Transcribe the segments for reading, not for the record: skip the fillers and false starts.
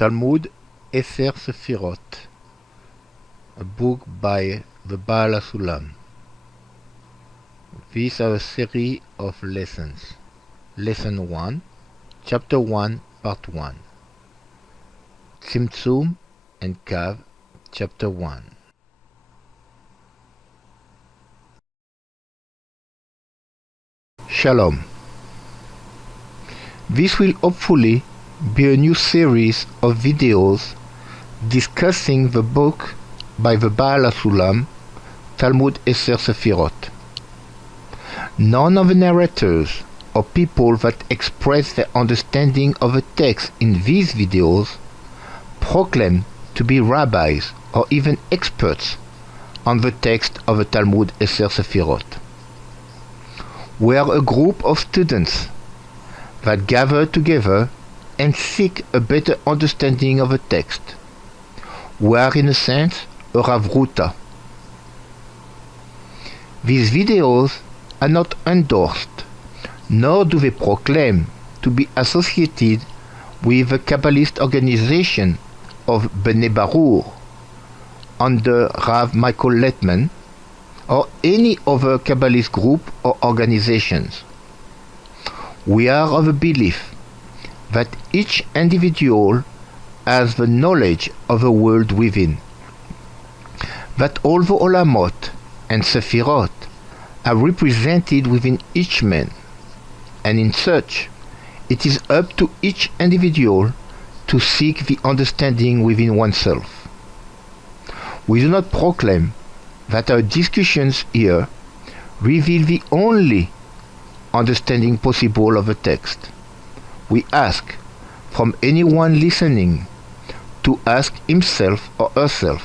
Talmud Eser Sephirot, a book by the Baal HaSulam. These are a series of lessons. Lesson 1, Chapter 1, Part 1. Tsum and Kav, Chapter 1. Shalom. This will hopefully be a new series of videos discussing the book by the Baal HaSulam, Talmud Eser Sephirot. None of the narrators or people that express their understanding of the text in these videos proclaim to be rabbis or even experts on the text of the Talmud Eser Sephirot. We are a group of students that gather together and seek a better understanding of the text. We are in a sense a Ravruta. These videos are not endorsed, nor do they proclaim to be associated with the Kabbalist organization of Bnei Barur under Rav Michael Letman or any other Kabbalist group or organizations. We are of the belief that each individual has the knowledge of the world within, that all the Olamot and Sephirot are represented within each man, and in such, it is up to each individual to seek the understanding within oneself. We do not proclaim that our discussions here reveal the only understanding possible of the text. We ask from anyone listening to ask himself or herself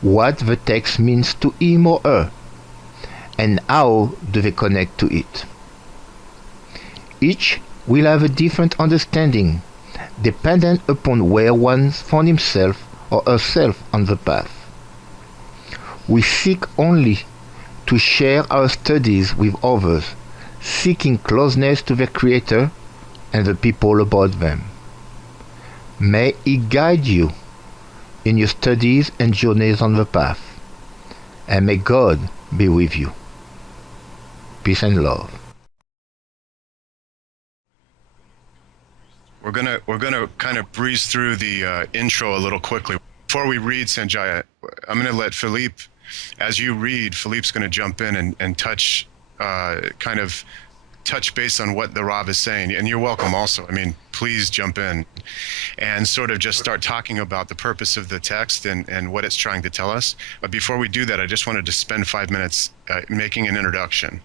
what the text means to him or her, and how do they connect to it. Each will have a different understanding dependent upon where one found himself or herself on the path. We seek only to share our studies with others, seeking closeness to their Creator and the people about them. May He guide you in your studies and journeys on the path, and may God be with you. Peace and love. We're gonna kind of breeze through the intro a little quickly. Before we read, Sanjaya, I'm gonna let Philippe, as you read, Philippe's gonna jump in and touch, kind of touch base on what the Rav is saying. And you're welcome also. I mean, please jump in and sort of just start talking about the purpose of the text and what it's trying to tell us. But before we do that, I just wanted to spend 5 minutes making an introduction.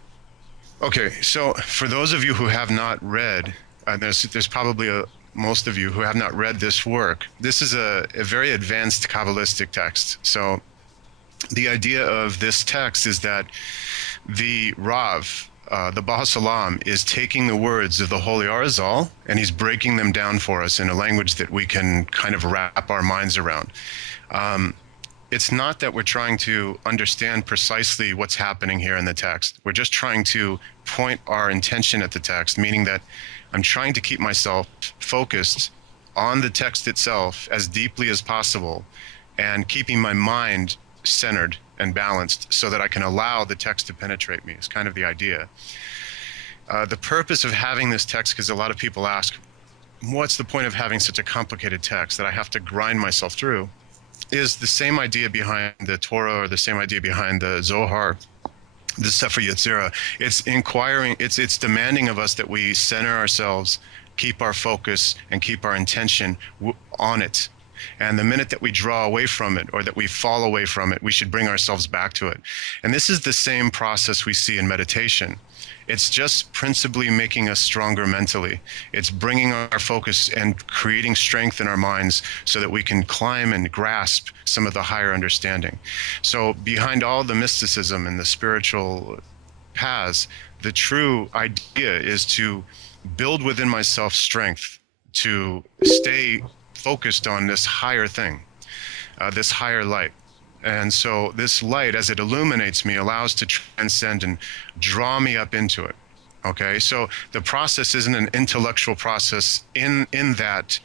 Okay, so for those of you who have not read, there's probably most of you who have not read this work. This is a very advanced Kabbalistic text. So the idea of this text is that the Rav, the Baal HaSulam, is taking the words of the Holy Arizal and he's breaking them down for us in a language that we can kind of wrap our minds around. It's not that we're trying to understand precisely what's happening here in the text. We're just trying to point our intention at the text, meaning that I'm trying to keep myself focused on the text itself as deeply as possible and keeping my mind centered and balanced so that I can allow the text to penetrate me is kind of the idea. The purpose of having this text, because a lot of people ask, what's the point of having such a complicated text that I have to grind myself through, is the same idea behind the Torah or the same idea behind the Zohar, the Sefer Yetzirah. It's inquiring, it's demanding of us that we center ourselves, keep our focus, and keep our intention on it. And the minute that we draw away from it or that we fall away from it, we should bring ourselves back to it. And this is the same process we see in meditation. It's just principally making us stronger mentally. It's bringing our focus and creating strength in our minds so that we can climb and grasp some of the higher understanding. So behind all the mysticism and the spiritual paths, the true idea is to build within myself strength to stay focused on this higher thing, this higher light. And so this light, as it illuminates me, allows to transcend and draw me up into it. Okay, so the process isn't an intellectual process in that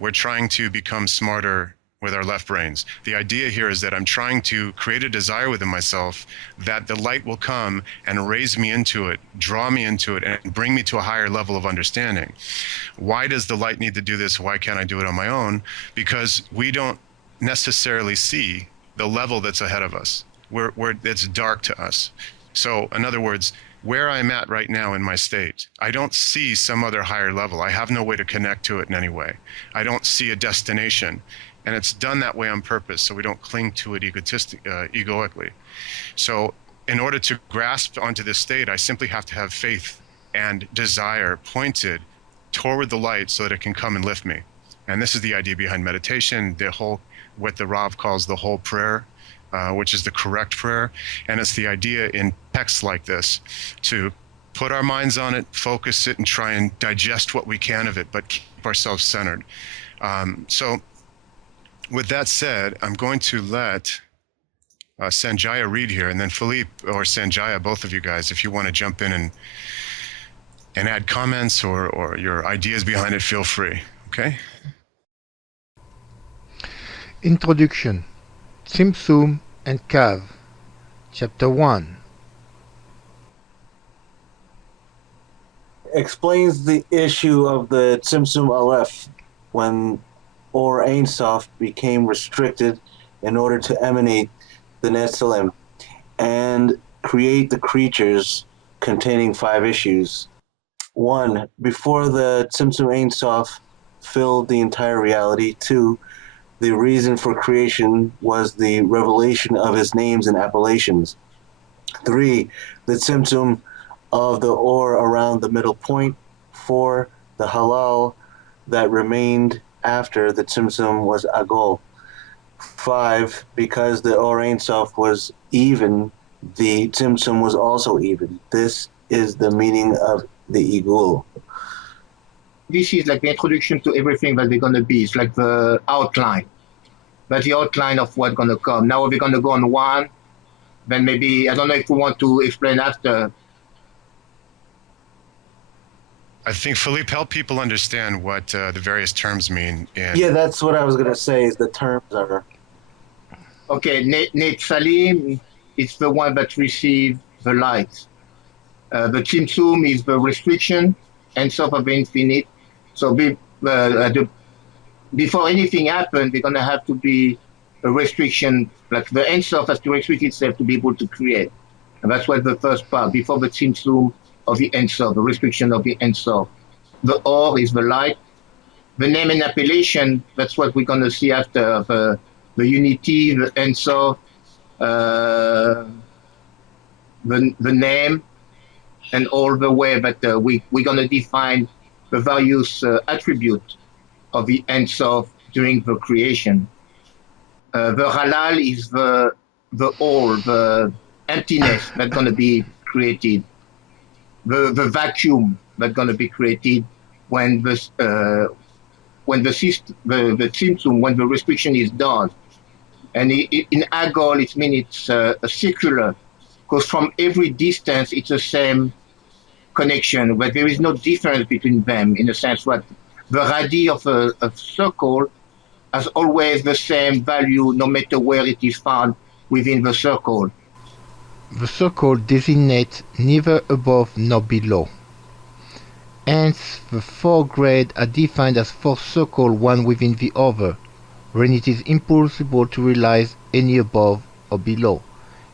we're trying to become smarter with our left brains. The idea here is that I'm trying to create a desire within myself that the light will come and raise me into it, draw me into it, and bring me to a higher level of understanding. Why does the light need to do this? Why can't I do it on my own? Because we don't necessarily see the level that's ahead of us. It's dark to us. So in other words, where I'm at right now in my state, I don't see some other higher level. I have no way to connect to it in any way. I don't see a destination. And it's done that way on purpose, so we don't cling to it egoically. So in order to grasp onto this state, I simply have to have faith and desire pointed toward the light so that it can come and lift me. And this is the idea behind meditation, what the Rav calls the whole prayer, which is the correct prayer. And it's the idea in texts like this to put our minds on it, focus it, and try and digest what we can of it, but keep ourselves centered. So with that said, I'm going to let Sanjaya read here, and then Philippe or Sanjaya, both of you guys, if you want to jump in and add comments or your ideas behind it, feel free. Okay? Introduction. Tsum and Kav. Chapter 1. Explains the issue of the Tzimtzum Aleph when Or Ein Sof became restricted in order to emanate the Netzalim and create the creatures containing 5 issues. 1. Before the Tzimtzum Ein Sof filled the entire reality. 2. The reason for creation was the revelation of his names and appellations. 3. The Tzimtzum of the Or around the middle point. 4. The Halal that remained after the Tzimtzum was Agol. 5. Because the Or Ein Sof was even, the Tzimtzum was also even. This is the meaning of the Igul. This is like the introduction to everything that we're going to be. It's like the outline. That's the outline of what's going to come. Now we're going to go on one. Then maybe, I don't know if we want to explain after. I think Philippe helped people understand what the various terms mean. Yeah, that's what I was going to say, is the terms are... Okay, Netzalim is the one that receives the light. The Tzimtzum is the restriction, and Sof of the infinite. So before anything happens, there's going to have to be a restriction, like the Ein Sof has to restrict itself to be able to create. And that's what the first part, before the Tzimtzum of the Ein Sof, the restriction of the Ein Sof. The Or is the light. The name and appellation, that's what we're going to see after the unity, the Ein Sof, the name, and all the way that we're going to define the various attributes of the Ein Sof during the creation. The halal is the all, the emptiness that's going to be created. The vacuum that's going to be created when the Tzimtzum, when the restriction is done. And in Agol, it means it's a circular, because from every distance, it's the same connection, but there is no difference between them in the sense that the radius of a circle has always the same value no matter where it is found within the circle. The circle designates neither above nor below. Hence, the 4 grades are defined as 4 circles one within the other, when it is impossible to realize any above or below.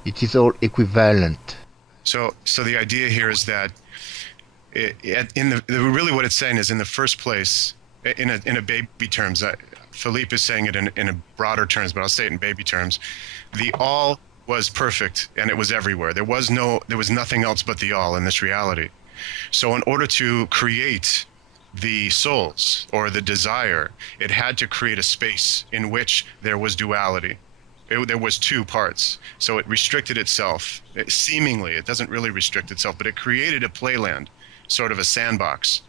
It is all equivalent. So the idea here is that really what it's saying is, in the first place, in a baby terms, Philippe is saying it in a broader terms, but I'll say it in baby terms. The all was perfect and it was everywhere. There was nothing else but the all in this reality. So in order to create the souls or the desire, it had to create a space in which there was duality. There was 2 parts. So it restricted itself. Seemingly, it doesn't really restrict itself, but it created a playland, sort of a sandbox.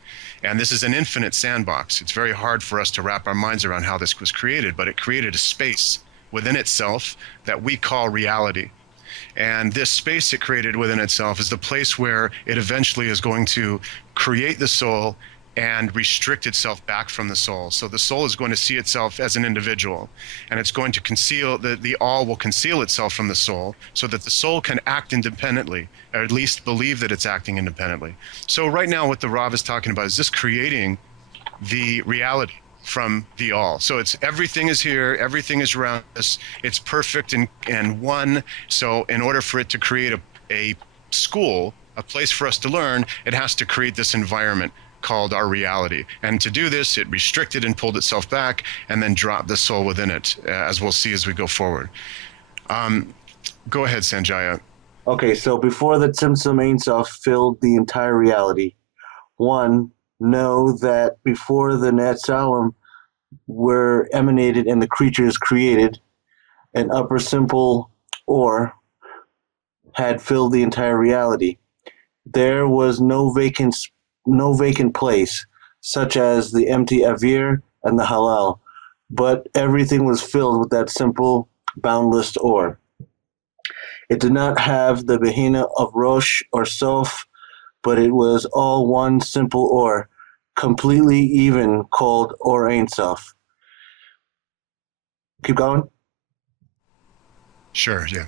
And this is an infinite sandbox. It's very hard for us to wrap our minds around how this was created, but it created a space within itself that we call reality. And this space it created within itself is the place where it eventually is going to create the soul and restrict itself back from the soul. So the soul is going to see itself as an individual, and it's going to conceal, the all will conceal itself from the soul so that the soul can act independently, or at least believe that it's acting independently. So right now what the Rav is talking about is just creating the reality from the all. So it's everything is here, everything is around us, it's perfect and one. So in order for it to create a school, a place for us to learn, it has to create this environment called our reality. And to do this, it restricted and pulled itself back and then dropped the soul within it, as we'll see as we go forward. Go ahead, Sanjaya. Okay, so before the Tzimtzum Ein Sof filled the entire reality, one, know that before the Netzalim were emanated and the creatures created, an upper simple or had filled the entire reality. There was no vacant place, such as the empty avir and the halal, but everything was filled with that simple, boundless or. It did not have the behina of Rosh or Sof, but it was all one simple or, completely even, called Or Ein Sof. Keep going? Sure, yeah.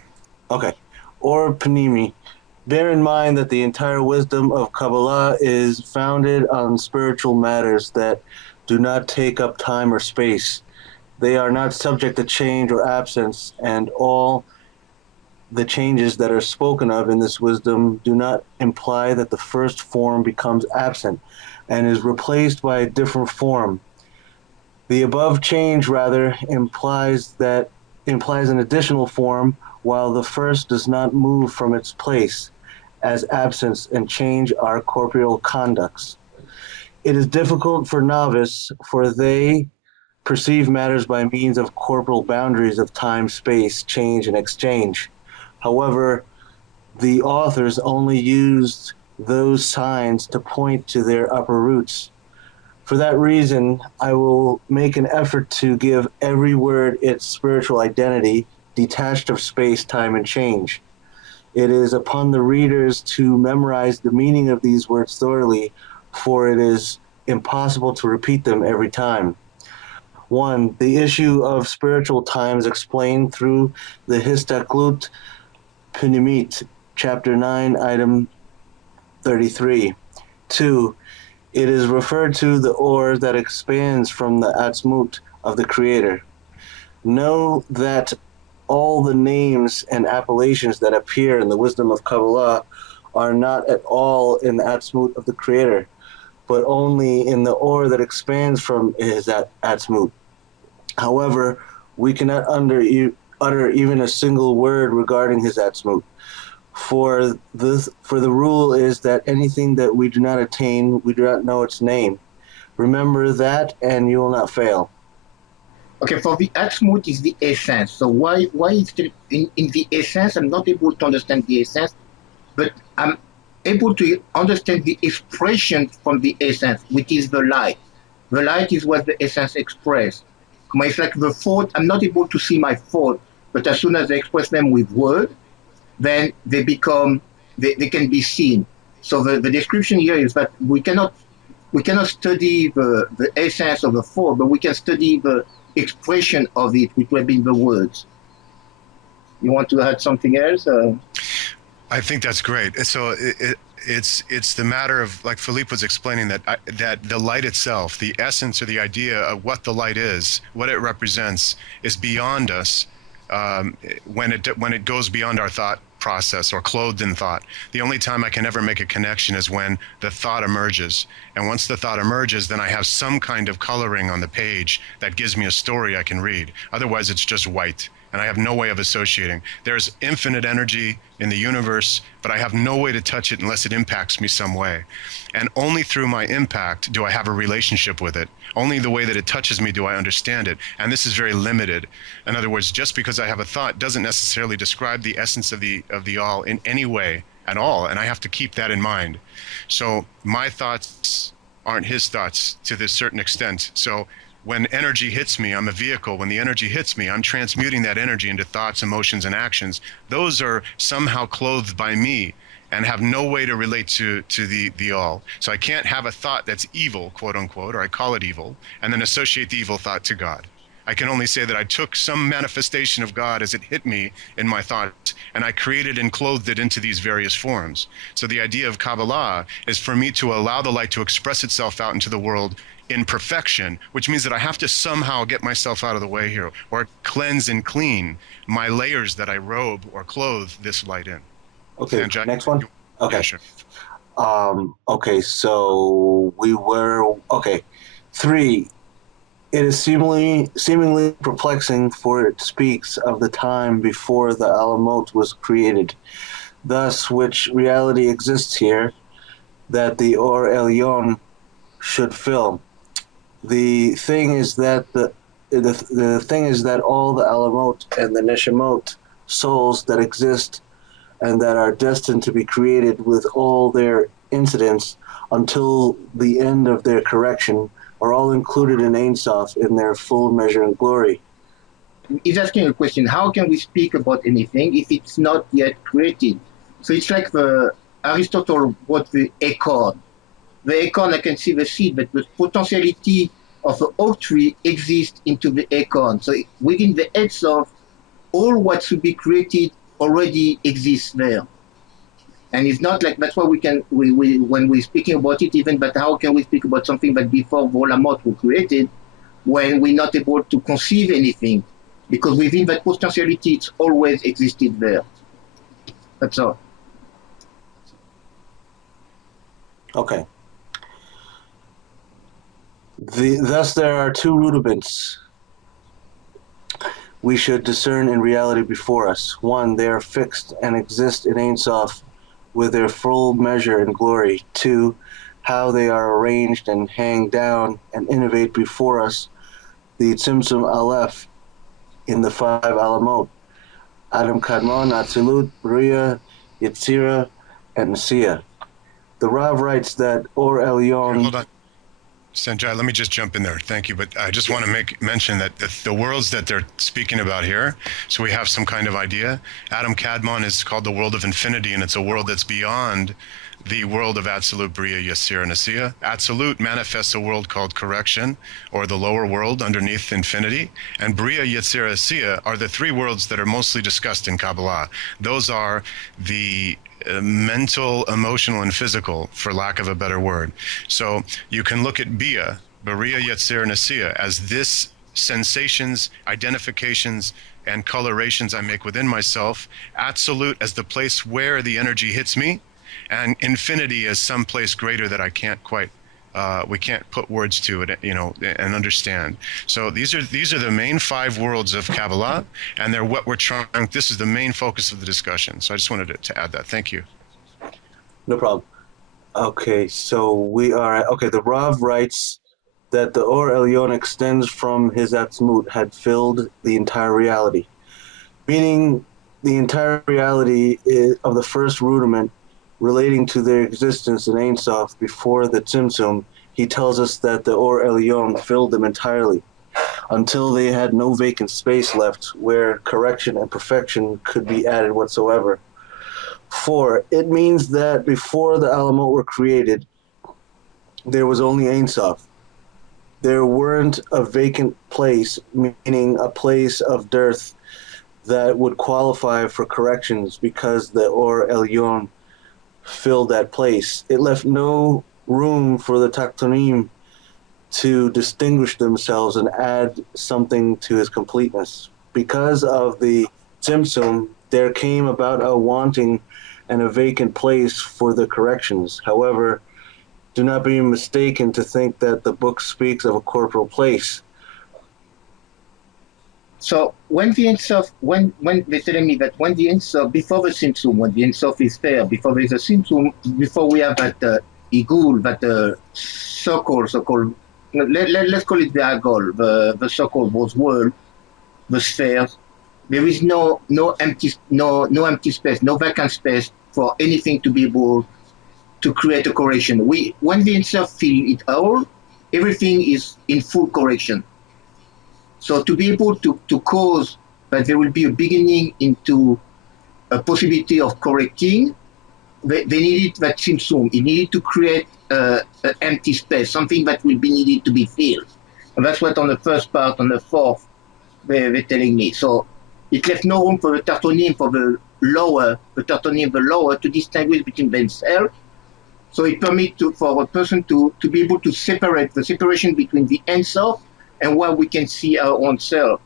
Okay. Or Panimi. Bear in mind that the entire wisdom of Kabbalah is founded on spiritual matters that do not take up time or space. They are not subject to change or absence, and all the changes that are spoken of in this wisdom do not imply that the first form becomes absent and is replaced by a different form. The above change rather implies an additional form, while the first does not move from its place, as absence and change are corporeal conducts. It is difficult for novice, for they perceive matters by means of corporeal boundaries of time, space, change, and exchange. However, the authors only used those signs to point to their upper roots. For that reason, I will make an effort to give every word its spiritual identity, detached of space, time, and change. It is upon the readers to memorize the meaning of these words thoroughly, for it is impossible to repeat them every time. 1. The issue of spiritual time is explained through the Histaklut Pinimit, chapter 9, item 33. 2. It is referred to the or that expands from the atzmut of the Creator. Know that all the names and appellations that appear in the wisdom of Kabbalah are not at all in the atzmut of the Creator, but only in the or that expands from his atzmut. However, we cannot utter even a single word regarding his atzmut. For the rule is that anything that we do not attain, we do not know its name. Remember that, and you will not fail. Okay, for the atzmut is the essence. So why is it in the essence? I'm not able to understand the essence, but I'm able to understand the expression from the essence, which is the light. The light is what the essence expresses. It's like the thought. I'm not able to see my thought, but as soon as I express them with words, then they can be seen. So the description here is that we cannot study the essence of the thought, but we can study the expression of it, which will be the words. You want to add something else? I think that's great. So it's the matter of, like Philippe was explaining, that the light itself, the essence or the idea of what the light is, what it represents, is beyond us. When it goes beyond our thought process or clothed in thought. The only time I can ever make a connection is when the thought emerges. And once the thought emerges, then I have some kind of coloring on the page that gives me a story I can read. Otherwise, it's just white, and I have no way of associating. There's infinite energy in the universe, but I have no way to touch it unless it impacts me some way. And only through my impact do I have a relationship with it. Only the way that it touches me do I understand it. And this is very limited. In other words, just because I have a thought doesn't necessarily describe the essence of the all in any way at all. And I have to keep that in mind. So my thoughts aren't his thoughts to this certain extent. So when energy hits me, I'm a vehicle. When the energy hits me, I'm transmuting that energy into thoughts, emotions, and actions. Those are somehow clothed by me and have no way to relate to the all. So I can't have a thought that's evil, quote unquote, or I call it evil, and then associate the evil thought to God. I can only say that I took some manifestation of God as it hit me in my thoughts, and I created and clothed it into these various forms. So the idea of Kabbalah is for me to allow the light to express itself out into the world in perfection, which means that I have to somehow get myself out of the way here, or cleanse and clean my layers that I robe or clothe this light in. Okay, Sanjay, next one. Okay. Yeah, sure. Okay, so we were okay. 3. It is seemingly perplexing, for it speaks of the time before the Alamot was created, thus which reality exists here, that the Or Elyon should fill. The thing is that the thing is that all the Alamot and the Neshamot souls that exist and that are destined to be created with all their incidents until the end of their correction are all included in Ein Sof in their full measure and glory. He's asking a question: how can we speak about anything if it's not yet created? So it's like the Aristotle wrote the acorn. The acorn, I can see the seed, but the potentiality of the oak tree exists into the acorn. So within the Ein Sof, all what should be created already exists there. And it's not like, that's why we when we're speaking about it even, but how can we speak about something that before Volamot were created when we're not able to conceive anything? Because within that potentiality, it's always existed there. That's all. Okay. Thus there are 2 rudiments we should discern in reality before us. 1, they are fixed and exist in Ein Sof with their full measure and glory. 2, how they are arranged and hang down and innovate before us, the Tzimtzum Aleph in the 5 Alamot, Adam Kadmon, Atzilut, Bria, Yetzira, and Nasiya. The Rav writes that Or Elyon... Hold on. Sanjay, let me just jump in there. Thank you. But I just want to mention that the worlds that they're speaking about here, so we have some kind of idea. Adam Kadmon is called the world of infinity, and it's a world that's beyond the world of Absolute, Bria, Yetzira, and Asiya. Absolute manifests a world called correction, or the lower world underneath infinity. And Bria, Yetzira, Asiya are the 3 worlds that are mostly discussed in Kabbalah. Those are the mental, emotional, and physical, for lack of a better word. So you can look at Bia, Bria, Yetzir, and Asiya as this sensations, identifications, and colorations I make within myself, absolute as the place where the energy hits me, and infinity as some place greater that I can't quite we can't put words to it, and understand. So these are the main 5 worlds of Kabbalah, and they're what we're trying. This is the main focus of the discussion. So I just wanted to add that. Thank you. No problem. Okay, so we are... Okay, the Rav writes that the Or Elyon extends from his Atzmut had filled the entire reality, meaning the entire reality of the first rudiment relating to their existence in Ein Sof before the Tzimtzum. He tells us that the Or Elyon filled them entirely until they had no vacant space left where correction and perfection could be added whatsoever. 4, it means that before the Alamot were created, there was only Ein Sof. There weren't a vacant place, meaning a place of dearth that would qualify for corrections, because the Or Elyon filled that place. It left no room for the Taktonim to distinguish themselves and add something to his completeness. Because of the Tzimtzum, there came about a wanting and a vacant place for the corrections. However, do not be mistaken to think that the book speaks of a corporal place. So when the Ein Sof, when they're telling me that when the Ein Sof, before the Tzimtzum, when the Ein Sof is there, before there's a Tzimtzum, before we have that Igul, that so-called, let's call it the Agol, the so-called world, the spheres, there is no empty space, no vacant space for anything to be able to create a correction. When the Ein Sof fill it all, everything is in full correction. So to be able to cause that there will be a beginning into a possibility of correcting, they needed that Tsum. It needed to create an empty space, something that will be needed to be filled. And that's what on the first part, on the fourth, they're telling me. So it left no room for the tartonym, for the tartonym, the lower, to distinguish between themselves. So it permits for a person to be able to separate the separation between the Ein Sof and where we can see our own self.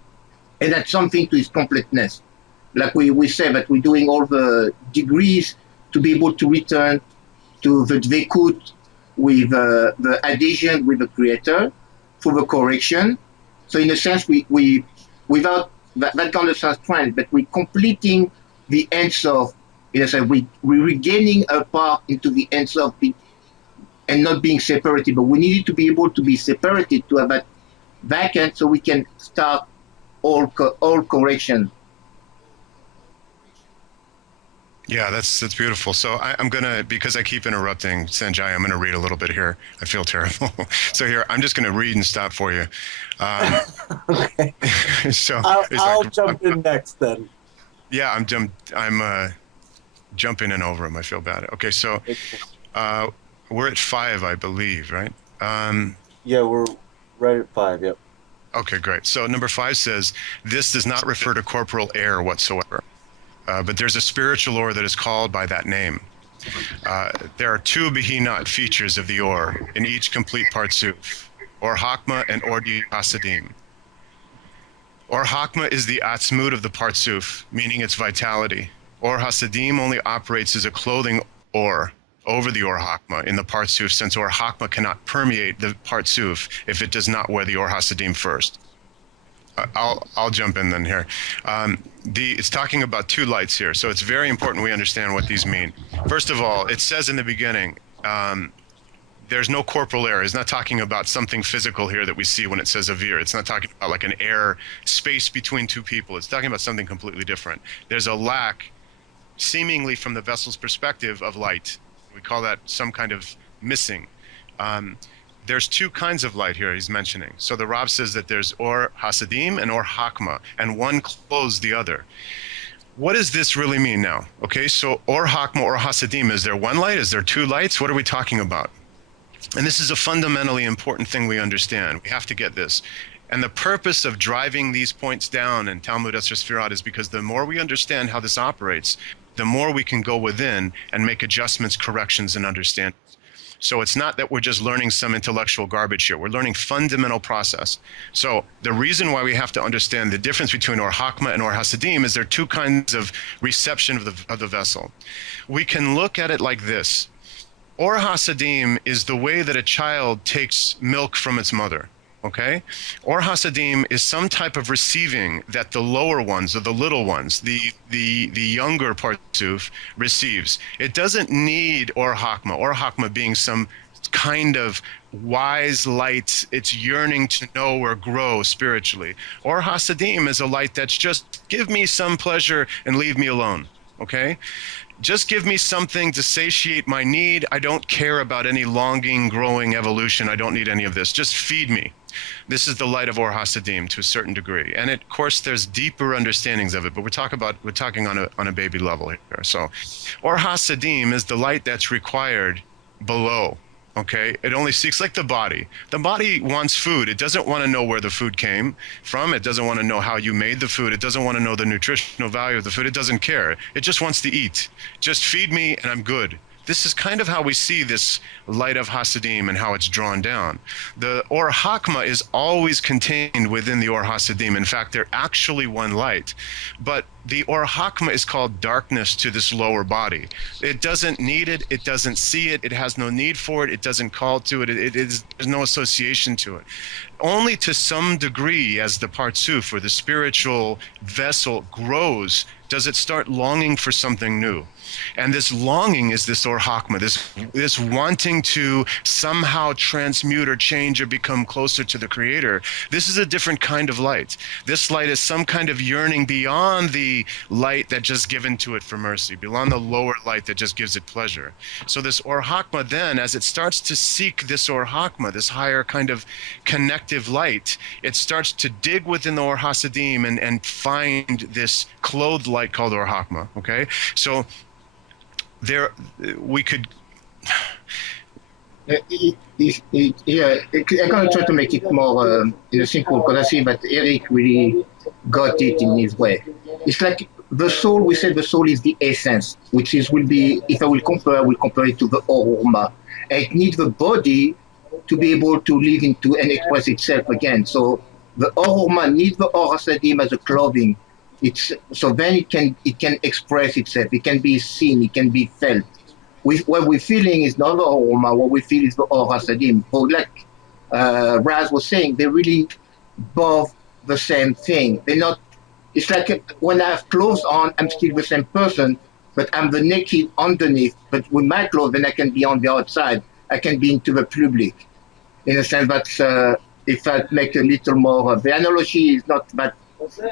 And add something to its completeness. Like we say that we're doing all the degrees to be able to return to the dvekut with the adhesion with the creator through the correction. So in a sense, we without that kind of sounds strange, but we're completing the Ein Sof. In a sense, we're regaining a part into the Ein Sof and not being separated. But we needed to be able to be separated to have that vacant so we can start all correction. Yeah, that's beautiful. So I'm gonna, because I keep interrupting Sanjay, I'm gonna read a little bit here. I feel terrible. So here, I'm just gonna read and stop for you. Okay. So I'll jump in next then. Yeah, I'm jumping in over him. I feel bad. Okay, so we're at 5, I believe, right? Yeah, we're right at 5. Yep. Okay, great. So number 5 says, this does not refer to corporal air whatsoever. But there's a spiritual or that is called by that name. There are 2 behinat features of the or in each complete partsuf, or Hakma and Or Hassadim. Or Hakma is the atzmut of the partsuf, meaning its vitality. Or Hassadim only operates as a clothing or over the Or Hakma in the partsuf, since Or Hakma cannot permeate the partsuf if it does not wear the Or Hassadim first. I'll jump in then here. It's talking about 2 lights here, so it's very important we understand what these mean. First of all, it says in the beginning, there's no corporal air. It's not talking about something physical here that we see when it says avir. It's not talking about like an air space between 2 people. It's talking about something completely different. There's a lack, seemingly from the vessel's perspective, of light. We call that some kind of missing. There's 2 kinds of light here he's mentioning. So the Rav says that there's Or Hassadim and Or Hakma, and one clothes the other. What does this really mean now? Okay, so Or Hakma, Or Hassadim, is there 1 light? Is there 2 lights? What are we talking about? And this is a fundamentally important thing we understand. We have to get this. And the purpose of driving these points down in Talmud Eser Sephirot is because the more we understand how this operates, the more we can go within and make adjustments, corrections, and understandings. So it's not that we're just learning some intellectual garbage here. We're learning fundamental process. So the reason why we have to understand the difference between Or Hakma and Or Hassadim is there are 2 kinds of reception of the vessel. We can look at it like this. Or Hassadim is the way that a child takes milk from its mother. Okay? Or Hassadim is some type of receiving that the lower ones, or the little ones, the younger partsuf receives. It doesn't need Or Hakma being some kind of wise light. It's yearning to know or grow spiritually. Or Hassadim is a light that's just give me some pleasure and leave me alone. Okay? Just give me something to satiate my need. I don't care about any longing, growing, evolution. I don't need any of this. Just feed me. This is the light of Or Hassadim to a certain degree. And of course, there's deeper understandings of it, but we're talking on a baby level here. So Or Hassadim is the light that's required below. Okay, it only seeks, like the body. The body wants food. It doesn't want to know where the food came from. It doesn't want to know how you made the food. It doesn't want to know the nutritional value of the food. It doesn't care. It just wants to eat. Just feed me and I'm good. This is kind of how we see this light of Hasidim and how it's drawn down. The Or Hakma is always contained within the Or Hasidim. In fact, they're actually one light. But the Or Hakma is called darkness to this lower body. It doesn't need it. It doesn't see it. It has no need for it. It doesn't call to it. There's no association to it. Only to some degree, as the Partsuf or the spiritual vessel grows, does it start longing for something new. And this longing is this Or Hakma, this wanting to somehow transmute or change or become closer to the Creator. This is a different kind of light. This light is some kind of yearning beyond the light that just given to it for mercy, beyond the lower light that just gives it pleasure. So this Or Hakma then, as it starts to seek this Or Hakma, this higher kind of connective light, it starts to dig within the Or Hasidim and find this clothed light called Or Hakma, okay? So there, we could. I'm going to try to make it more simple, because I see that Eric really got it in his way. It's like the soul. We said the soul is the essence, which is will be. If I will compare it to the orma. It needs the body to be able to live into and express itself again. So the orma needs the or hasadim as a clothing. It's so then it can express itself. It can be seen. It can be felt. What we're feeling is not the Orma, what we feel is the Or Hasadim. But like Raz was saying, they're really both the same thing. They're not, it's like when I have clothes on, I'm still the same person, but I'm the naked underneath. But with my clothes, then I can be on the outside. I can be into the public. In a sense that if I make a little more, the analogy is not that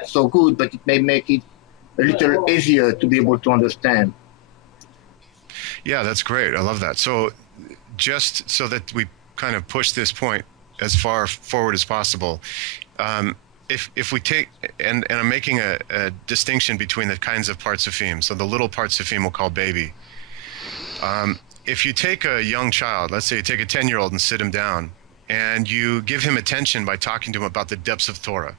so good, but it may make it a little easier to be able to understand. Yeah, that's great. I love that. So just so that we kind of push this point as far forward as possible, if we take, and I'm making a distinction between the kinds of partsufim. So the little partsufim we'll call baby. If you take a young child, let's say you take a 10-year-old and sit him down, and you give him attention by talking to him about the depths of Torah,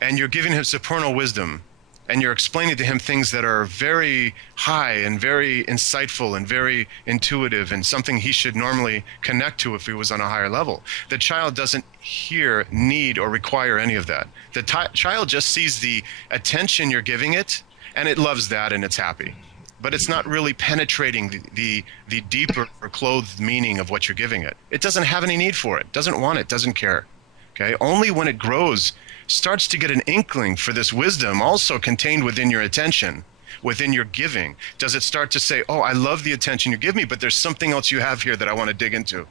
and you're giving him supernal wisdom, and you're explaining to him things that are very high and very insightful and very intuitive and something he should normally connect to if he was on a higher level. The child doesn't hear, need, or require any of that. The child just sees the attention you're giving it, and it loves that, and it's happy. But it's not really penetrating the deeper or clothed meaning of what you're giving it. It doesn't have any need for it, doesn't want it, doesn't care. Okay? Only when it grows, starts to get an inkling for this wisdom also contained within your attention, within your giving, does it start to say, oh, I love the attention you give me, but there's something else you have here that I want to dig into.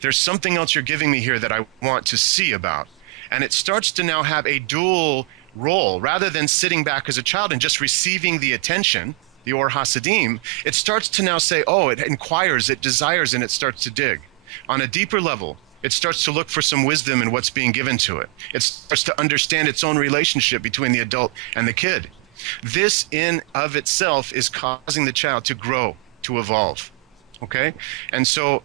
There's something else you're giving me here that I want to see about. And it starts to now have a dual role. Rather than sitting back as a child and just receiving the attention, the Or Hasadim, it starts to now say, oh, it inquires, it desires, and it starts to dig. On a deeper level, it starts to look for some wisdom in what's being given to it. It starts to understand its own relationship between the adult and the kid. This in of itself is causing the child to grow, to evolve, okay? And so,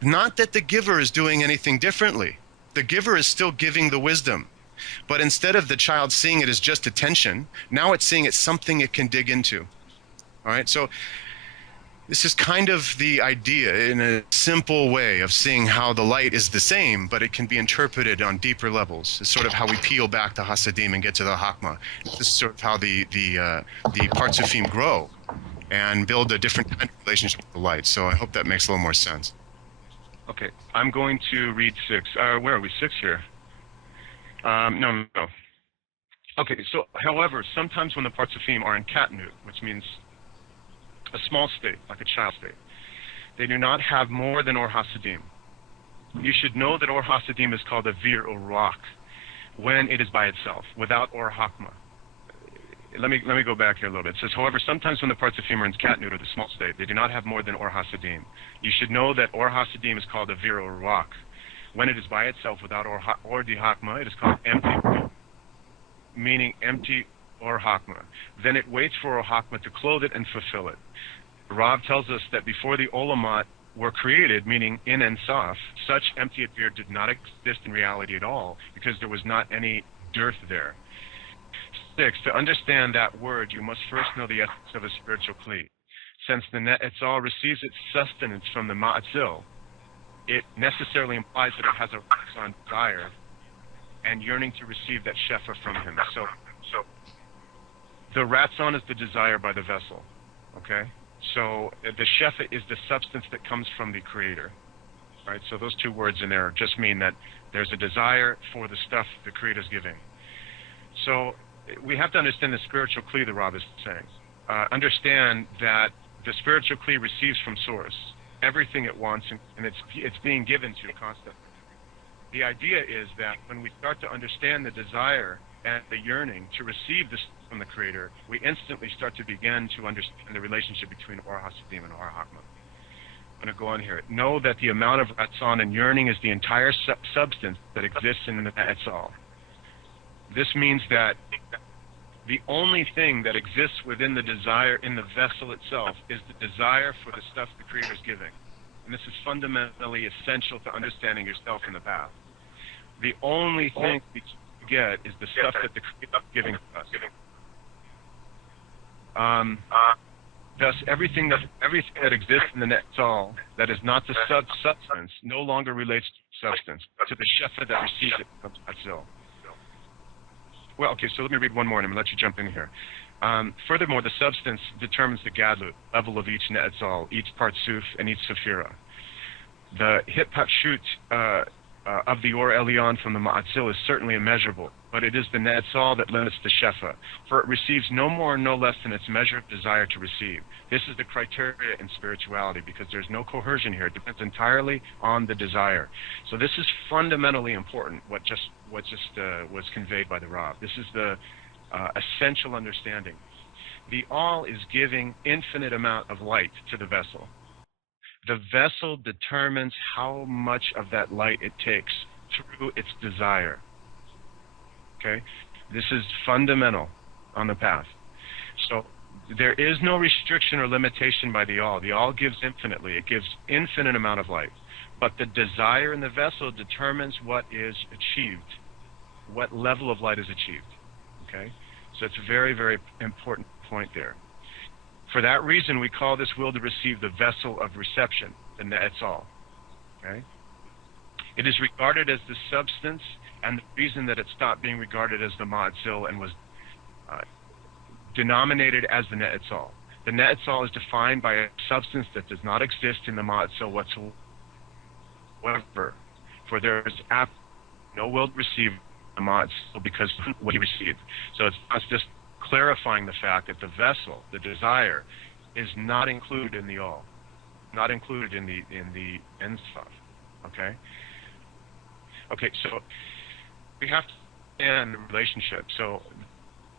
not that the giver is doing anything differently. The giver is still giving the wisdom. But instead of the child seeing it as just attention, now it's seeing it's something it can dig into. All right, so this is kind of the idea in a simple way of seeing how the light is the same, but it can be interpreted on deeper levels. It's sort of how we peel back the Hasadim and get to the Hakma. This is sort of how the partsufim grow and build a different kind of relationship with the light. So I hope that makes a little more sense. Okay, I'm going to read 6. Where are we? 6 here? No. Okay, so however, sometimes when the partsufim are in katnut, which means a small state, like a child state, they do not have more than Or Hasadim. You should know that Or Hasadim is called a vir or rock when it is by itself, without Or Hakma. Let me go back here a little bit. It says, however, sometimes when the partsufim are in katnut, or the small state, they do not have more than Or Hasadim. You should know that Or Hasadim is called a vir or rock. When it is by itself, without or the Hakma, it is called empty, meaning empty Or Hakma. Then it waits for Or Hakma to clothe it and fulfill it. Rav tells us that before the Olamat were created, meaning in Ein Sof, such empty Vir did not exist in reality at all, because there was not any dearth there. 6. To understand that word, you must first know the essence of a spiritual kli. Since the Ne'etzal receives its sustenance from the Ma'atzil, it necessarily implies that it has a ratzon desire and yearning to receive that shefa from him. So the ratzon is the desire by the vessel, okay? So the shefa is the substance that comes from the creator, right? So those two words in there just mean that there's a desire for the stuff the creator's giving. So we have to understand the spiritual kli the Rav is saying. Understand that the spiritual kli receives from source everything it wants, and it's being given to constantly. The idea is that when we start to understand the desire and the yearning to receive this from the Creator, we instantly start to begin to understand the relationship between Or Hasadim and Or Hakma. I'm going to go on here. Know that the amount of ratzon and yearning is the entire substance that exists in the Etzal. This means that The only thing that exists within the desire in the vessel itself is the desire for the stuff the Creator is giving. And this is fundamentally essential to understanding yourself in the path. The only thing that you get is the stuff that the Creator is giving to us. Thus, everything that exists in the Netzal that is not the substance no longer relates to substance, to the Shefa that receives it from Atzil. Well, okay, so let me read one more and I'm going to let you jump in here. Furthermore, the substance determines the gadlut, level of each Netzal, each Partsuf, and each Sephira. The Hitpatshut of the Or Elyon from the Ma'atzil is certainly immeasurable, but it is the Netzal that limits the Shefa, for it receives no more and no less than its measured desire to receive. This is the criteria in spirituality, because there's no coercion here. It depends entirely on the desire. So this is fundamentally important, what just was conveyed by the Rav. This is the essential understanding. The All is giving infinite amount of light to the vessel. The vessel determines how much of that light it takes through its desire. Okay? This is fundamental on the path. So there is no restriction or limitation by the All. The All gives infinitely. It gives infinite amount of light. But the desire in the vessel determines what is achieved, what level of light is achieved. Okay? So it's a very, very important point there. For that reason, we call this will to receive the vessel of reception, the Ne'etzal. Okay? It is regarded as the substance, and the reason that it stopped being regarded as the Ma'atzil and was denominated as the Ne'etzal. The Ne'etzal is defined by a substance that does not exist in the Ma'atzil whatsoever. For there is no will to receive the Ma'atzil because of what he received. So it's just clarifying the fact that the vessel, the desire, is not included in the All, not included in the Ein Sof. Okay. Okay. So we have to end the relationship. So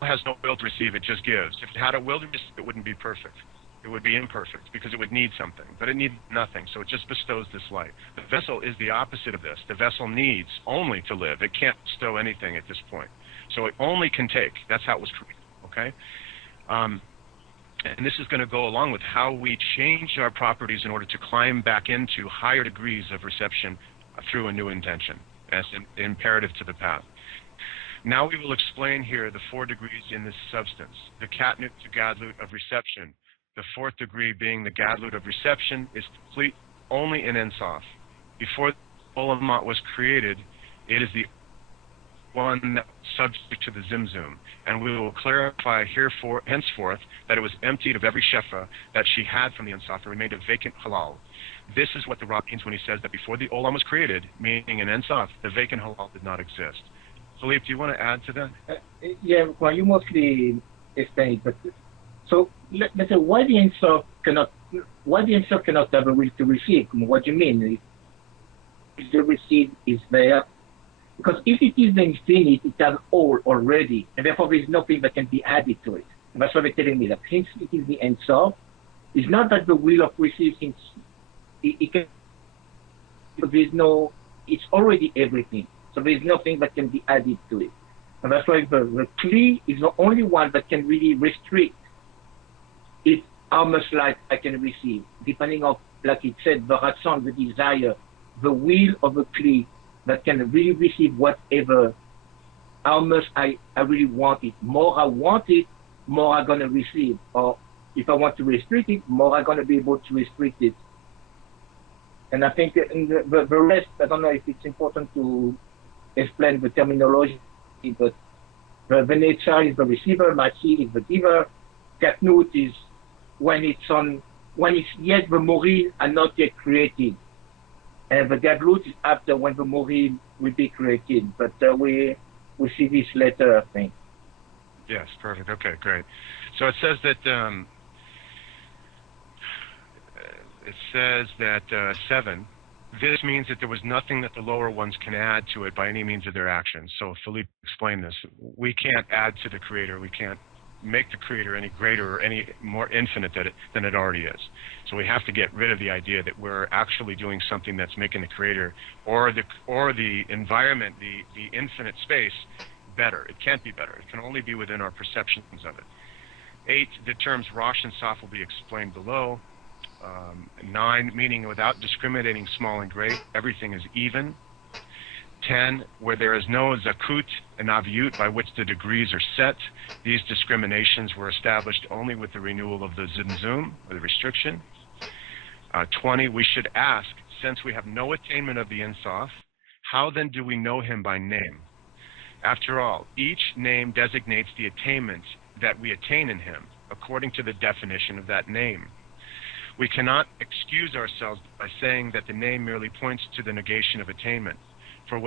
it has no will to receive; it just gives. If it had a will to receive, it wouldn't be perfect. It would be imperfect because it would need something, but it needs nothing. So it just bestows this light. The vessel is the opposite of this. The vessel needs only to live. It can't bestow anything at this point. So it only can take. That's how it was created. Okay? And this is going to go along with how we change our properties in order to climb back into higher degrees of reception through a new intention. That's imperative to the path. Now we will explain here the 4 degrees in this substance. The katnut to gadlut of reception. The 4th degree being the gadlut of reception is complete only in Ein Sof. Before the Olamot was created, it is the one that was subject to the Zimzum, and we will clarify henceforth that it was emptied of every shefa that she had from the Ein Sof and remained a vacant halal. This is what the Rav means when he says that before the Olam was created, meaning in Ein Sof, the vacant halal did not exist. Philippe, do you want to add to that? Yeah, well, you mostly explained, but so let's say why the Ein Sof cannot have a will to receive? What do you mean? If the receive is there? Because if it is the infinite, it has all already, and therefore there is nothing that can be added to it. And that's what they're telling me, that since it is the Ein Sof, it's not that the will of receiving, it can, it's already everything. So there is nothing that can be added to it. And that's why the Kli is the only one that can really restrict it, how much light I can receive, depending on, like it said, the Ratzon, the desire, the will of the Kli, that can really receive whatever, how much I really want it. More I want it, more I'm going to receive. Or if I want to restrict it, more I'm going to be able to restrict it. And I think that in the rest, I don't know if it's important to explain the terminology, but the nature is the receiver, Machi is the giver, Katnut is when it's yet the Morim are not yet created. And the gadlut is after when the Morim will be created. But we see this later, I think. Yes, perfect. Okay, great. So it says that 7. This means that there was nothing that the lower ones can add to it by any means of their actions. So Philippe explained this. We can't add to the Creator. We can't make the Creator any greater or any more infinite than it already is. So we have to get rid of the idea that we're actually doing something that's making the Creator or the environment, the infinite space, better. It can't be better. It can only be within our perceptions of it. 8, the terms Rosh and Saf will be explained below. 9, meaning without discriminating small and great, everything is even. 10, where there is no zakut and aviut by which the degrees are set, these discriminations were established only with the renewal of the zimzum, or the restriction. 20, we should ask, since we have no attainment of the Ein Sof, how then do we know him by name? After all, each name designates the attainment that we attain in him, according to the definition of that name. We cannot excuse ourselves by saying that the name merely points to the negation of attainment, for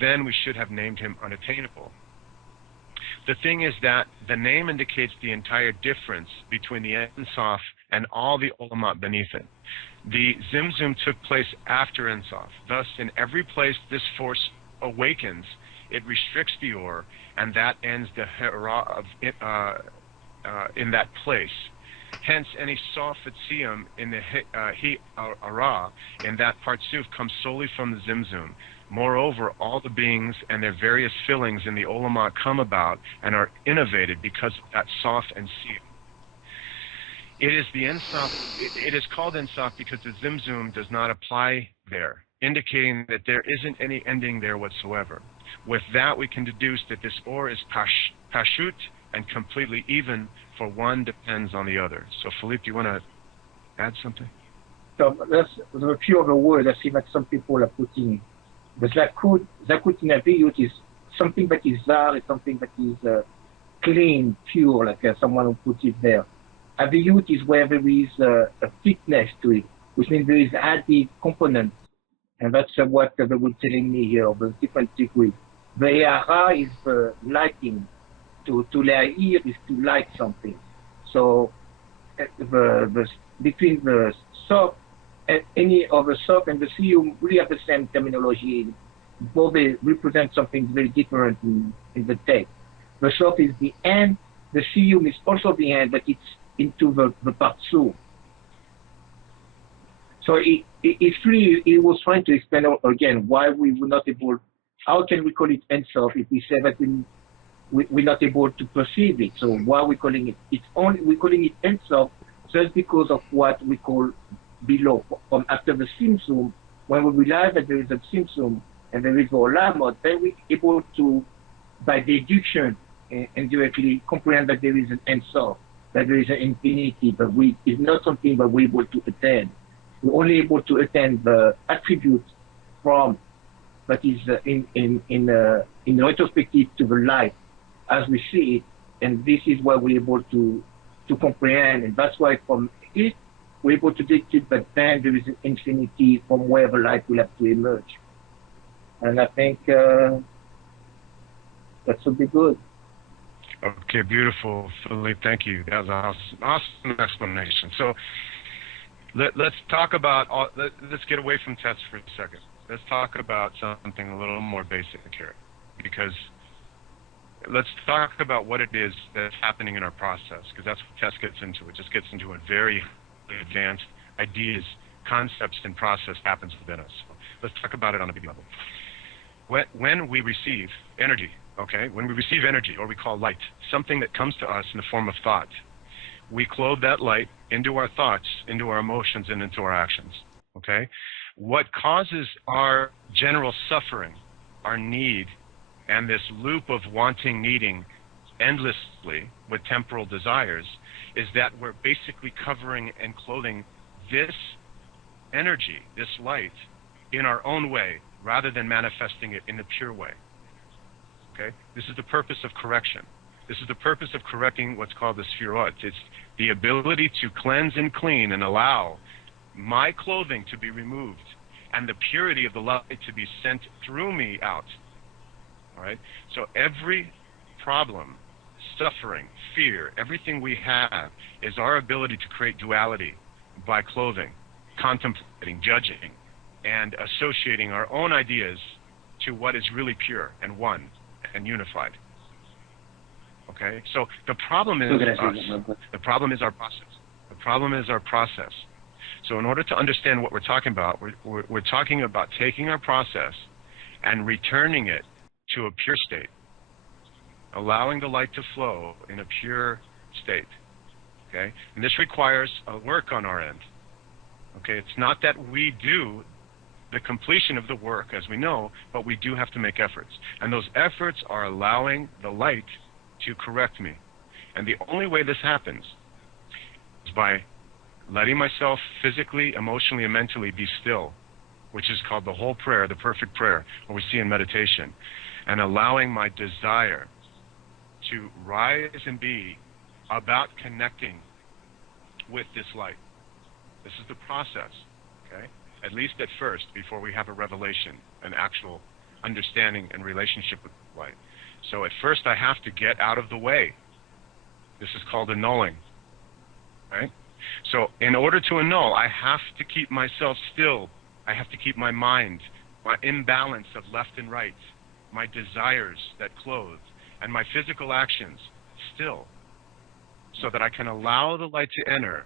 then we should have named him unattainable. The thing is that the name indicates the entire difference between the Ein Sof and all the Olamot beneath it. The Zimzum took place after Ein Sof. Thus, in every place this force awakens, it restricts the Or, and that ends the Hera of in that place. Hence, any Sof Etziyum in the Hera in that Partsuf comes solely from the Zimzum. Moreover, all the beings and their various fillings in the Olamot come about and are innovated because of that Sof and Siyum. It is the Ein Sof. It is called Ein Sof because the Zimzum does not apply there, indicating that there isn't any ending there whatsoever. With that, we can deduce that this Or is pashut and completely even, for one depends on the other. So, Philippe, do you want to add something? So there's a few other words I see that some people are putting. The zakut in Aviyut is something that is zar, is something that is clean, pure, like someone who put it there. Aviyut is where there is a thickness to it, which means there is added components. And that's what they were telling me here, of the different degrees. The Eara is lighting. To la'ir is to light something. So between the Sof and any of the Sof and the Siyum really have the same terminology. Both they represent something very different in the text. The Sof is the end, the Siyum is also the end, but it's into the Partsuf. So he was trying to explain again why we were not able, how can we call it Ein Sof if we say that we're not able to perceive it? So why are we calling it? We're calling it Ein Sof just because of what we call below. From after the Simsum, when we realize that there is a Simsum and there is Olamot, then we're able to, by deduction and directly comprehend that there is an Ein Sof, that there is an infinity, but it's not something that we're able to attain. We're only able to attain the attribute from that is in retrospective to the light as we see it, and this is what we're able to comprehend, and that's why from it we're able to deduce that then there is an infinity from where the light will have to emerge. And I think that should be good. Okay, beautiful, Philippe. Thank you. That was an awesome explanation. So let's talk about, let's get away from tests for a second. Let's talk about something a little more basic here, because let's talk about what it is that's happening in our process, because that's what test gets into. It just gets into a very advanced ideas, concepts, and process happens within us. So let's talk about it on a big level. When we receive energy, okay, when we receive energy, or we call light, something that comes to us in the form of thought, we clothe that light into our thoughts, into our emotions, and into our actions, okay? What causes our general suffering, our need, and this loop of wanting, needing endlessly with temporal desires is that we're basically covering and clothing this energy, this light, in our own way rather than manifesting it in the pure way. Okay? This is the purpose of correction. This is the purpose of correcting what's called the Sephirot. It's the ability to cleanse and clean and allow my clothing to be removed and the purity of the light to be sent through me out. All right? So every problem, suffering, fear, everything we have is our ability to create duality by clothing, contemplating, judging, and associating our own ideas to what is really pure and one and unified. Okay? So the problem is us. The problem is our process. The problem is our process. So in order to understand what we're talking about, we're talking about taking our process and returning it to a pure state, allowing the light to flow in a pure state. Okay? And this requires a work on our end. Okay? It's not that we do the completion of the work, as we know, but we do have to make efforts. And those efforts are allowing the light to correct me. And the only way this happens is by letting myself physically, emotionally, and mentally be still, which is called the whole prayer, the perfect prayer, what we see in meditation, and allowing my desire to rise and be about connecting with this light. This is the process, okay? At least at first, before we have a revelation, an actual understanding and relationship with light. So at first I have to get out of the way. This is called annulling, right? So in order to annul, I have to keep myself still. I have to keep my mind, my imbalance of left and right, my desires that clothe, and my physical actions still, so that I can allow the light to enter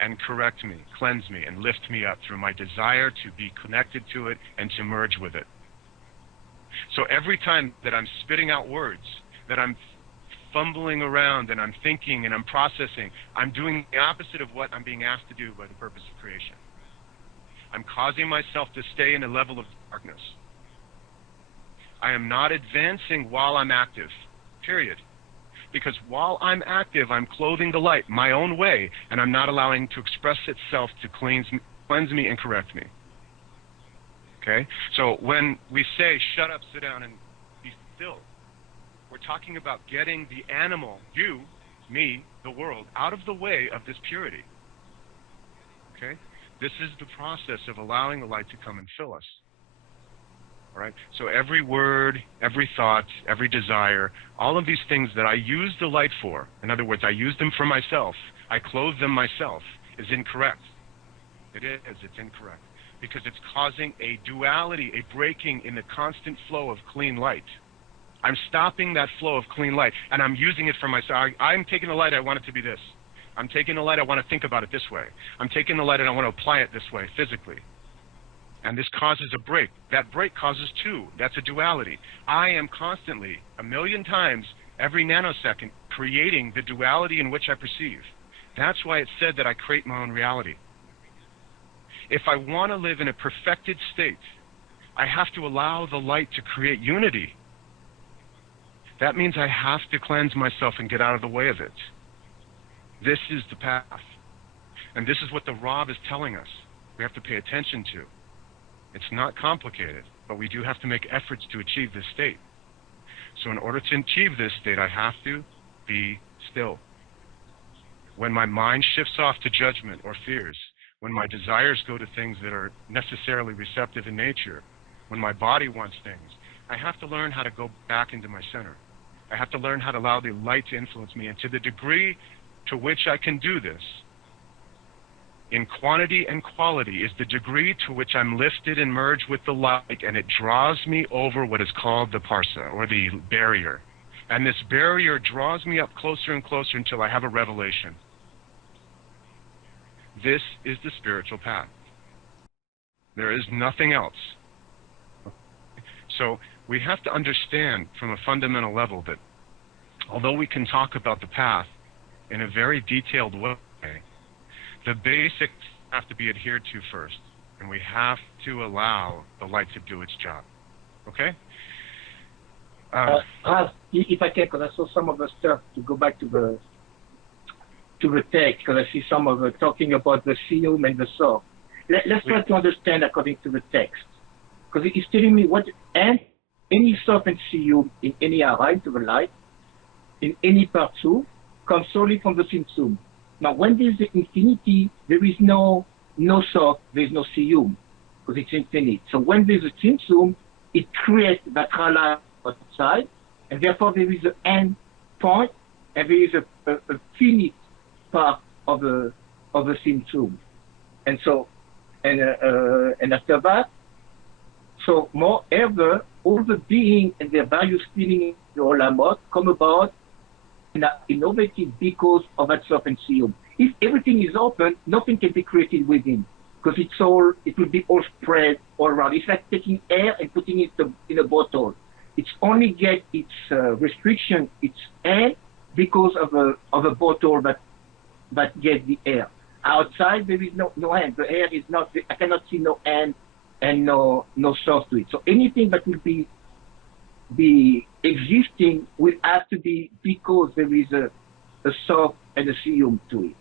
and correct me, cleanse me, and lift me up through my desire to be connected to it and to merge with it. So every time that I'm spitting out words, that I'm fumbling around and I'm thinking and I'm processing, I'm doing the opposite of what I'm being asked to do by the purpose of creation. I'm causing myself to stay in a level of darkness. I am not advancing while I'm active, period. Because while I'm active, I'm clothing the light my own way, and I'm not allowing it to express itself to cleanse me and correct me. Okay? So when we say, shut up, sit down, and be still, we're talking about getting the animal, you, me, the world, out of the way of this purity. Okay? This is the process of allowing the light to come and fill us. All right? So every word, every thought, every desire, all of these things that I use the light for, in other words, I use them for myself, I clothe them myself, is incorrect. It is, it's incorrect. Because it's causing a duality, a breaking in the constant flow of clean light. I'm stopping that flow of clean light, and I'm using it for myself. I'm taking the light, I want it to be this. I'm taking the light, I want to think about it this way. I'm taking the light, and I want to apply it this way, physically. And this causes a break. That break causes two. That's a duality. I am constantly, 1,000,000 times, every nanosecond, creating the duality in which I perceive. That's why it's said that I create my own reality. If I want to live in a perfected state, I have to allow the light to create unity. That means I have to cleanse myself and get out of the way of it. This is the path. And this is what the Rav is telling us. We have to pay attention to. It's not complicated, but we do have to make efforts to achieve this state. So in order to achieve this state, I have to be still. When my mind shifts off to judgment or fears, when my desires go to things that are necessarily receptive in nature, when my body wants things, I have to learn how to go back into my center. I have to learn how to allow the light to influence me. And to the degree to which I can do this, in quantity and quality, is the degree to which I'm lifted and merged with the light, and it draws me over what is called the parsa, or the barrier. And this barrier draws me up closer and closer until I have a revelation. This is the spiritual path. There is nothing else. So we have to understand from a fundamental level that although we can talk about the path in a very detailed way, the basics have to be adhered to first, and we have to allow the light to do its job. Okay? If I can, because I saw some of the stuff, to go back to the text, because I see some of it talking about the Tsum and the soul. Let's try to understand according to the text, because it's telling me what and any soft and Tsum in any array to the light, in any part two, comes solely from the Tsum. Now, when there's the infinity, there is no soft, there is no Tsum, because it's infinite. So when there's a Tsum, it creates that light outside, and therefore there is an end point, and there is a finite part of the Tsum. And so, and after that, so moreover, all the being and their various feelings in the Olamot come about and are innovative because of that soft and Tsum. If everything is open, nothing can be created within, because it will be all spread all around. It's like taking air and putting it in a bottle. it's only get its restriction, its air, because of a bottle that gets the air. Outside there is no end. The air is not. I cannot see no end and no source to it. So anything that will be existing will have to be because there is a source and a siyum to it.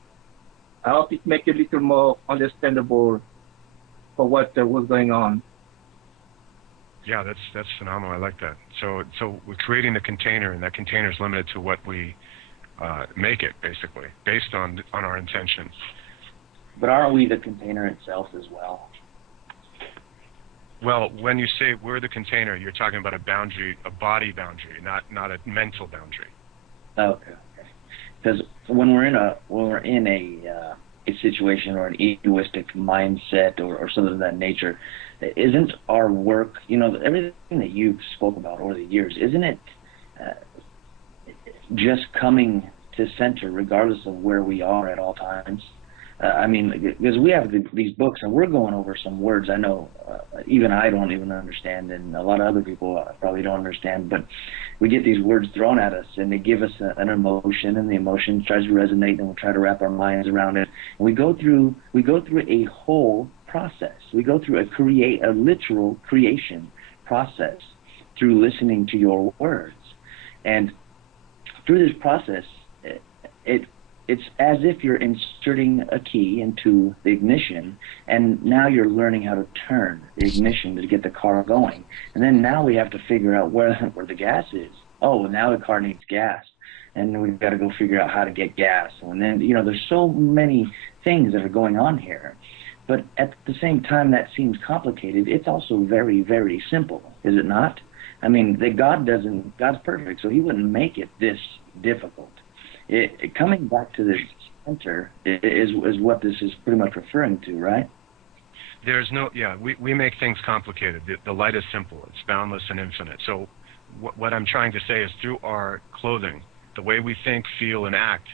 I hope it makes it a little more understandable for what was going on. Yeah, that's phenomenal. I like that. So we're creating the container, and that container is limited to what we make it, basically, based on our intention. But aren't we the container itself as well? Well, when you say we're the container, you're talking about a boundary, a body boundary, not a mental boundary. Okay. Because when we're in a situation or an egoistic mindset or something of that nature, isn't our work, everything that you've spoke about over the years, isn't it just coming to center regardless of where we are at all times? Because we have these books and we're going over some words I know even I don't even understand, and a lot of other people probably don't understand, but we get these words thrown at us and they give us an emotion, and the emotion tries to resonate, and we try to wrap our minds around it, and we go through a whole process. We go through a literal creation process through listening to your words, and through this process it's as if you're inserting a key into the ignition, and now you're learning how to turn the ignition to get the car going. And then now we have to figure out where the gas is. Oh, now the car needs gas. And we've got to go figure out how to get gas. And then, there's so many things that are going on here. But at the same time that seems complicated, it's also very, very simple, is it not? God's perfect, so he wouldn't make it this difficult. Coming back to the center is what this is pretty much referring to, right? We make things complicated. The light is simple. It's boundless and infinite. So what I'm trying to say is through our clothing, the way we think, feel, and act,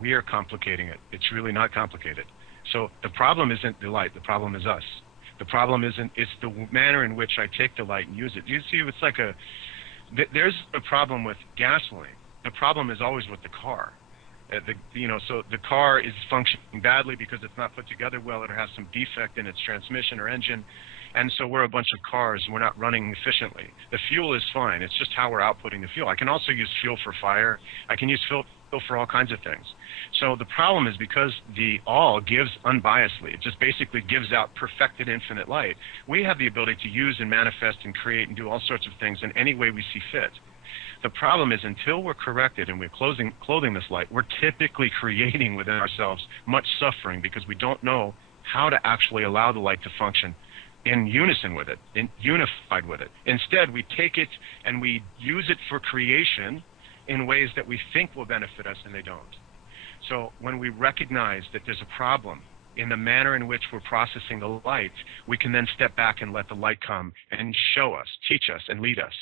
we are complicating it. It's really not complicated. So the problem isn't the light. The problem is us. The problem it's the manner in which I take the light and use it. You see, it's like there's a problem with gasoline. The problem is always with the car. So the car is functioning badly because it's not put together well. It has some defect in its transmission or engine, and so we're a bunch of cars and we're not running efficiently. The fuel is fine. It's just how we're outputting the fuel. I can also use fuel for fire. I can use fuel for all kinds of things. So the problem is because the all gives unbiasedly. It just basically gives out perfected infinite light. We have the ability to use and manifest and create and do all sorts of things in any way we see fit. The problem is until we're corrected and we're clothing this light, we're typically creating within ourselves much suffering because we don't know how to actually allow the light to function in unison with it, unified with it. Instead, we take it and we use it for creation in ways that we think will benefit us and they don't. So when we recognize that there's a problem in the manner in which we're processing the light, we can then step back and let the light come and show us, teach us, and lead us.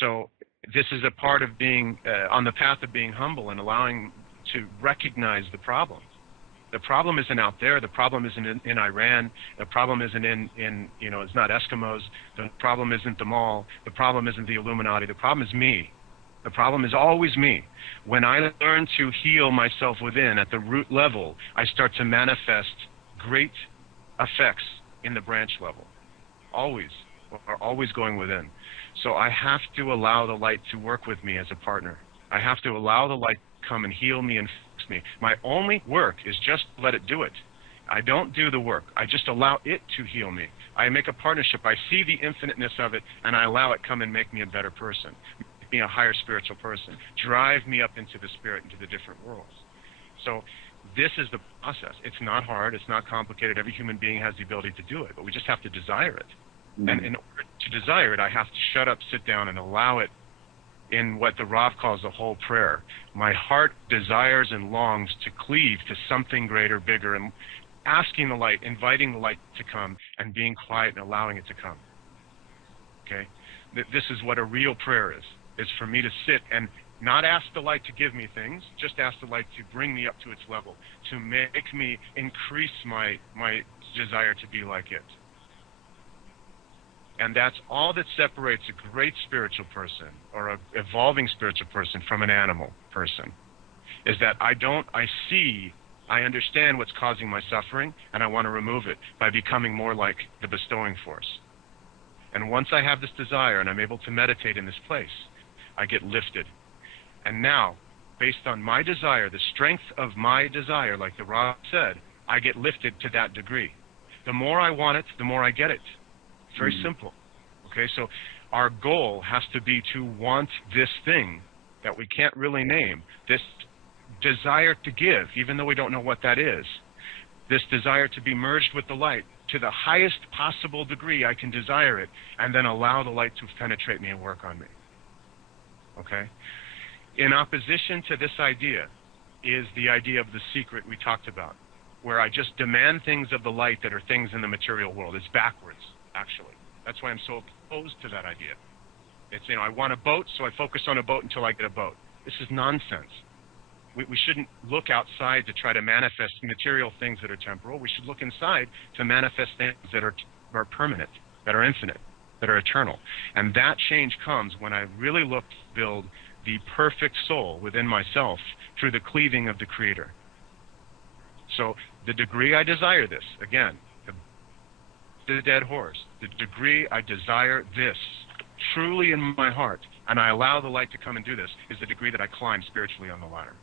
So this is a part of being on the path of being humble and allowing to recognize the problem. The problem isn't out there. The problem isn't in Iran. The problem isn't it's not Eskimos. The problem isn't the mall. The problem isn't the Illuminati. The problem is me. The problem is always me. When I learn to heal myself within at the root level, I start to manifest great effects in the branch level. Always going within. So I have to allow the light to work with me as a partner. I have to allow the light to come and heal me and fix me. My only work is just let it do it. I don't do the work. I just allow it to heal me. I make a partnership. I see the infiniteness of it, and I allow it come and make me a better person, make me a higher spiritual person, drive me up into the spirit, into the different worlds. So this is the process. It's not hard. It's not complicated. Every human being has the ability to do it, but we just have to desire it. Mm-hmm. And in order to desire it, I have to shut up, sit down, and allow it in what the Rav calls the whole prayer. My heart desires and longs to cleave to something greater, bigger, and asking the light, inviting the light to come, and being quiet and allowing it to come. Okay? This is what a real prayer is for me to sit and not ask the light to give me things, just ask the light to bring me up to its level, to make me increase my desire to be like it. And that's all that separates a great spiritual person or an evolving spiritual person from an animal person, is that I understand what's causing my suffering, and I want to remove it by becoming more like the bestowing force. And once I have this desire and I'm able to meditate in this place, I get lifted. And now, based on my desire, the strength of my desire, like the Rav said, I get lifted to that degree. The more I want it, the more I get it. It's very simple. Okay, so our goal has to be to want this thing that we can't really name, this desire to give, even though we don't know what that is, this desire to be merged with the light to the highest possible degree I can desire it, and then allow the light to penetrate me and work on me. Okay? In opposition to this idea is the idea of the secret we talked about, where I just demand things of the light that are things in the material world. It's backwards, actually. That's why I'm so opposed to that idea. It's, I want a boat, so I focus on a boat until I get a boat. This is nonsense. We shouldn't look outside to try to manifest material things that are temporal. We should look inside to manifest things that are permanent, that are infinite, that are eternal. And that change comes when I really look to build the perfect soul within myself through the cleaving of the Creator. So the degree I desire this, again, the dead horse, the degree I desire this truly in my heart, and I allow the light to come and do this, is the degree that I climb spiritually on the ladder.